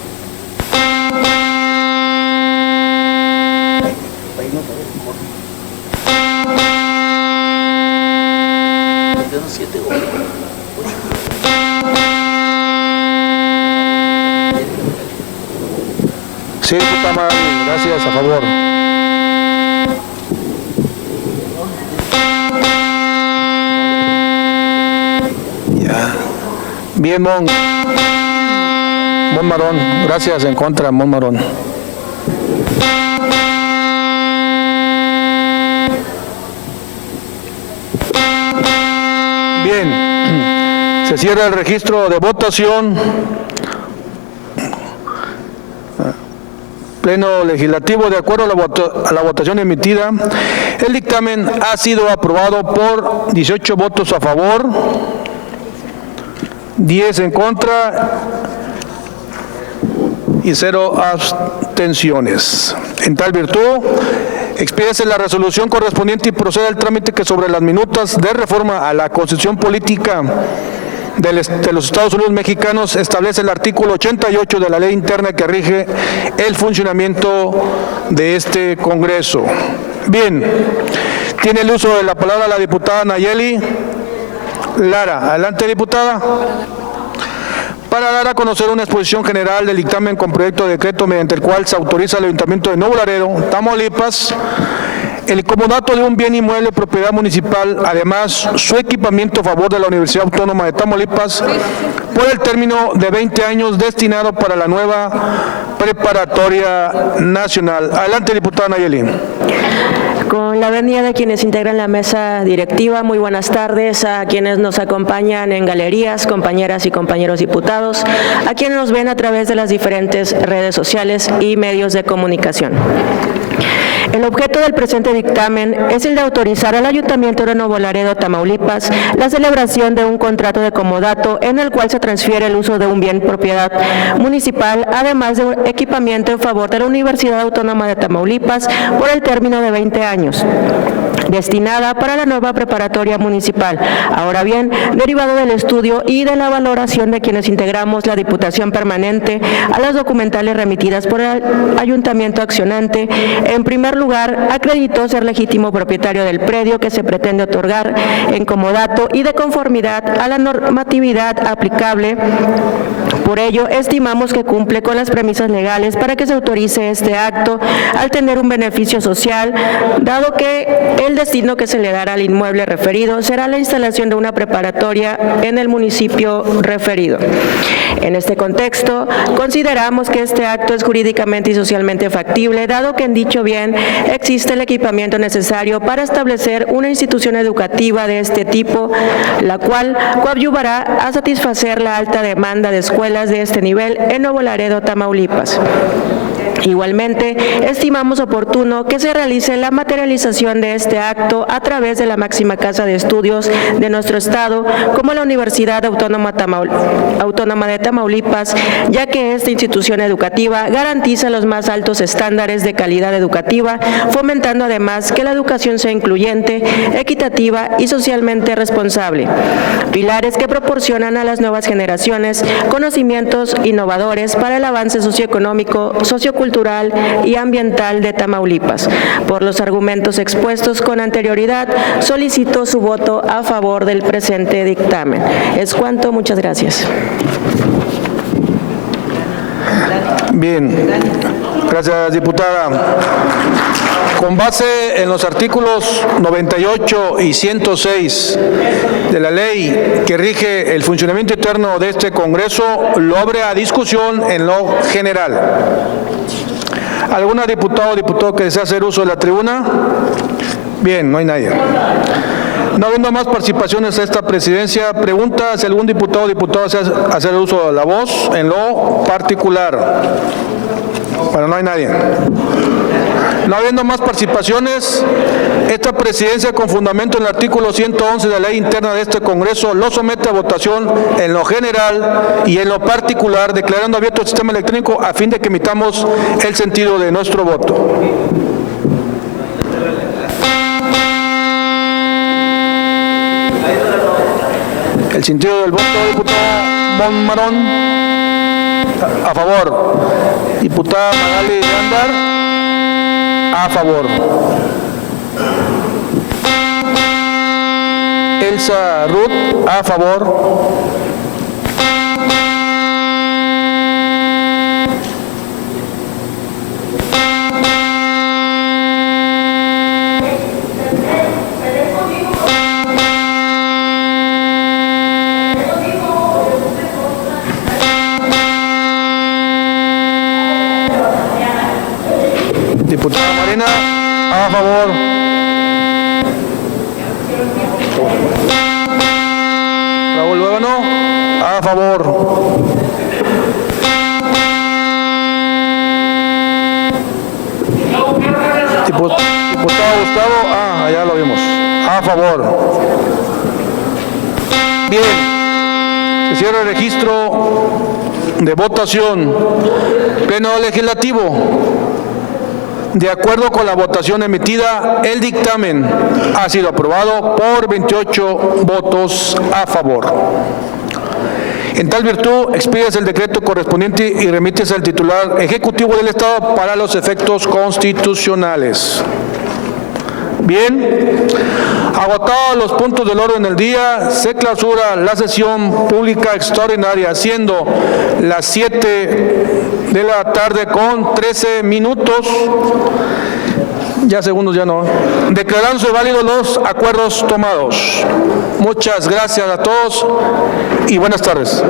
Quedan 7 goles. Sí, diputada Magali, gracias, a favor. Bien, Mon Marón, gracias, en contra, Mon Marón. Bien, se cierra el registro de votación. Pleno Legislativo, de acuerdo a la votación emitida, el dictamen ha sido aprobado por 18 votos a favor, 10 en contra y 0 abstenciones. En tal virtud, expídese la resolución correspondiente y procede al trámite que sobre las minutas de reforma a la Constitución Política de los Estados Unidos Mexicanos establece el artículo 88 de la Ley Interna que rige el funcionamiento de este Congreso. Bien, tiene el uso de la palabra la diputada Nayeli Lara. Adelante, diputada. para dar a conocer una exposición general del dictamen con proyecto de decreto mediante el cual se autoriza al Ayuntamiento de Nuevo Laredo, Tamaulipas, el comodato de un bien inmueble propiedad municipal, además su equipamiento a favor de la Universidad Autónoma de Tamaulipas por el término de 20 años destinado para la nueva preparatoria nacional. Adelante, diputada Nayeli. Con la venia de quienes integran la mesa directiva, muy buenas tardes a quienes nos acompañan en galerías, compañeras y compañeros diputados, a quienes nos ven a través de las diferentes redes sociales y medios de comunicación. El objeto del presente dictamen es el de autorizar al Ayuntamiento de Nuevo Laredo, Tamaulipas, la celebración de un contrato de comodato en el cual se transfiere el uso de un bien propiedad municipal, además de un equipamiento en favor de la Universidad Autónoma de Tamaulipas por el término de 20 años. Destinada para la nueva preparatoria municipal. Ahora bien, derivado del estudio y de la valoración de quienes integramos la Diputación Permanente a las documentales remitidas por el Ayuntamiento accionante, en primer lugar, acreditó ser legítimo propietario del predio que se pretende otorgar en comodato y de conformidad a la normatividad aplicable. Por ello, estimamos que cumple con las premisas legales para que se autorice este acto al tener un beneficio social, dado que el destino que se le dará al inmueble referido será la instalación de una preparatoria en el municipio referido. En este contexto, consideramos que este acto es jurídicamente y socialmente factible, dado que en dicho bien existe el equipamiento necesario para establecer una institución educativa de este tipo, la cual coadyuvará a satisfacer la alta demanda de escuelas de este nivel en Nuevo Laredo, Tamaulipas. Igualmente, estimamos oportuno que se realice la materialización de este acto a través de la máxima casa de estudios de nuestro Estado, como la Universidad Autónoma de Tamaulipas, ya que esta institución educativa garantiza los más altos estándares de calidad educativa, fomentando además que la educación sea incluyente, equitativa y socialmente responsable. Pilares que proporcionan a las nuevas generaciones conocimientos innovadores para el avance socioeconómico, sociocultural y ambiental de Tamaulipas. Por los argumentos expuestos con anterioridad, solicito su voto a favor del presente dictamen. Es cuanto, muchas gracias. Bien, gracias, diputada. Con base en los artículos 98 y 106 de la ley que rige el funcionamiento interno de este Congreso, lo abre a discusión en lo general. ¿Alguna diputada o diputado que desea hacer uso de la tribuna? Bien, no hay nadie. No habiendo más participaciones a esta presidencia, pregunta si algún diputado o diputada desea hacer uso de la voz en lo particular. Bueno, no hay nadie. No habiendo más participaciones, esta presidencia, con fundamento en el artículo 111 de la ley interna de este Congreso, lo somete a votación en lo general y en lo particular, declarando abierto el sistema electrónico a fin de que emitamos el sentido de nuestro voto. El sentido del voto, diputada Monmarón. A favor. Diputada Magali de Andar. A favor. Elsa Ruth, a favor. Diputada Marina, a favor. Raúl Luevano, a favor. Diputado Gustavo, allá lo vimos. A favor. Bien, se cierra el registro de votación. Pleno legislativo. De acuerdo con la votación emitida, el dictamen ha sido aprobado por 28 votos a favor. En tal virtud, expídase el decreto correspondiente y remítese al titular ejecutivo del Estado para los efectos constitucionales. Bien, agotados los puntos del orden del día, se clausura la sesión pública extraordinaria, siendo las 7 de la tarde con 13 minutos. Ya segundos ya no. Declarándose válidos los acuerdos tomados. Muchas gracias a todos y buenas tardes.